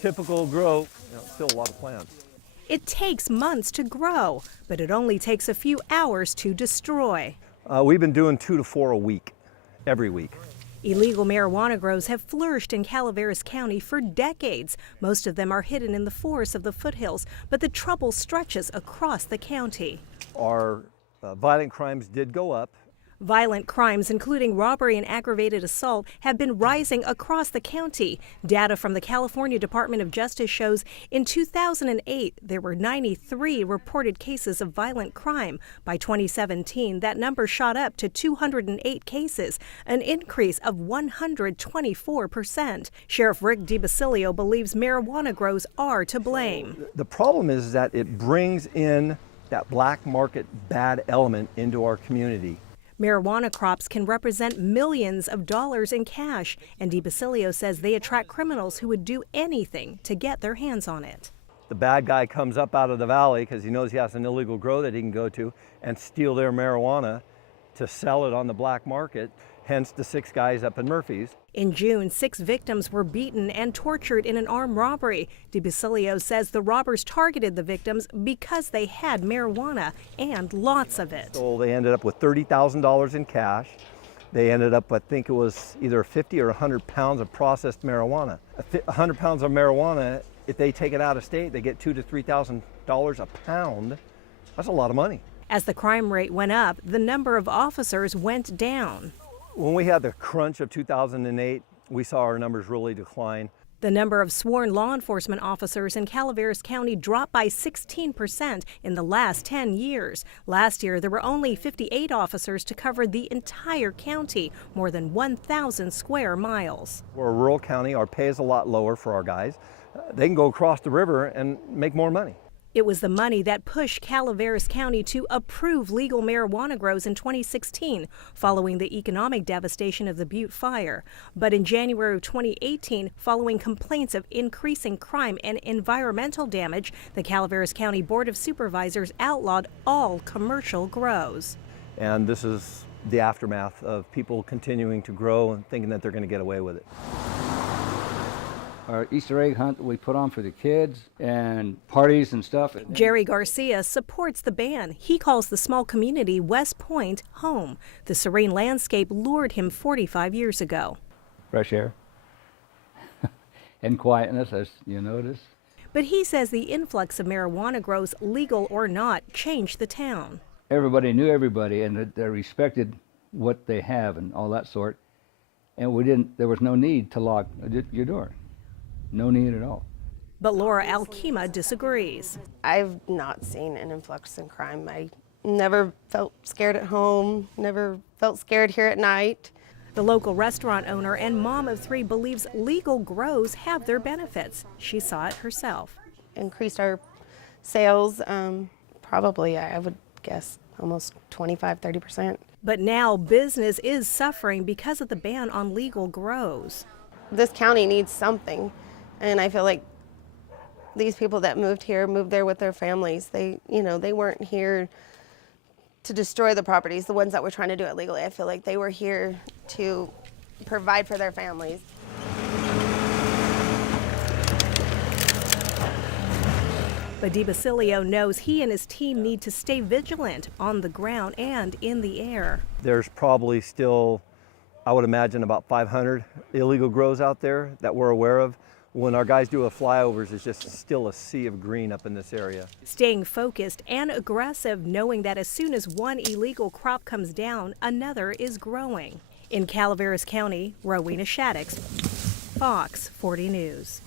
typical grow, still a lot of plants. It takes months to grow, but it only takes a few hours to destroy. We've been doing 2 to 4 a week, every week. Illegal marijuana grows have flourished in Calaveras County for decades. Most of them are hidden in the forests of the foothills, but the trouble stretches across the county. Our violent crimes did go up. Violent crimes, including robbery and aggravated assault, have been rising across the county. Data from the California Department of Justice shows in 2008, there were 93 reported cases of violent crime. By 2017, that number shot up to 208 cases, an increase of 124%. Sheriff Rick DiBasilio believes marijuana grows are to blame. The problem is that it brings in that black market bad element into our community. Marijuana crops can represent millions of dollars in cash, and DiBasilio says they attract criminals who would do anything to get their hands on it. The bad guy comes up out of the valley because he knows he has an illegal grow that he can go to and steal their marijuana to sell it on the black market, hence the 6 guys up in Murphy's. In June, 6 victims were beaten and tortured in an armed robbery. DiBasilio says the robbers targeted the victims because they had marijuana and lots of it. So they ended up with $30,000 in cash. They ended up, I think it was either 50 or 100 pounds of processed marijuana. 100 pounds of marijuana, if they take it out of state, they get $2,000 to $3,000 a pound. That's a lot of money. As the crime rate went up, the number of officers went down. When we had the crunch of 2008, we saw our numbers really decline. The number of sworn law enforcement officers in Calaveras County dropped by 16% in the last 10 years. Last year, there were only 58 officers to cover the entire county, more than 1,000 square miles. We're a rural county. Our pay is a lot lower for our guys. They can go across the river and make more money. It was the money that pushed Calaveras County to approve legal marijuana grows in 2016, following the economic devastation of the Butte fire. But in January of 2018, following complaints of increasing crime and environmental damage, the Calaveras County Board of Supervisors outlawed all commercial grows. And this is the aftermath of people continuing to grow and thinking that they're going to get away with it. Our Easter egg hunt that we put on for the kids and parties and stuff. Jerry Garcia supports the ban. He calls the small community West Point home. The serene landscape lured him 45 years ago. Fresh air and quietness, as you notice. But he says the influx of marijuana grows, legal or not, changed the town. Everybody knew everybody, and they respected what they have and all that sort. And there was no need to lock your door. No need at all. But Laura Alkema disagrees. I've not seen an influx in crime. I never felt scared at home, never felt scared here at night. The local restaurant owner and mom of 3 believes legal grows have their benefits. She saw it herself. Increased our sales, probably, I would guess, almost 25–30%. But now business is suffering because of the ban on legal grows. This county needs something. And I feel like these people that moved here moved there with their families. They weren't here to destroy the properties, the ones that were trying to do it legally. I feel like they were here to provide for their families. But DiBasilio knows he and his team need to stay vigilant on the ground and in the air. There's probably still, I would imagine, about 500 illegal grows out there that we're aware of. When our guys do a flyovers, it's just still a sea of green up in this area. Staying focused and aggressive, knowing that as soon as one illegal crop comes down, another is growing. In Calaveras County, Rowena Shaddix, Fox 40 News.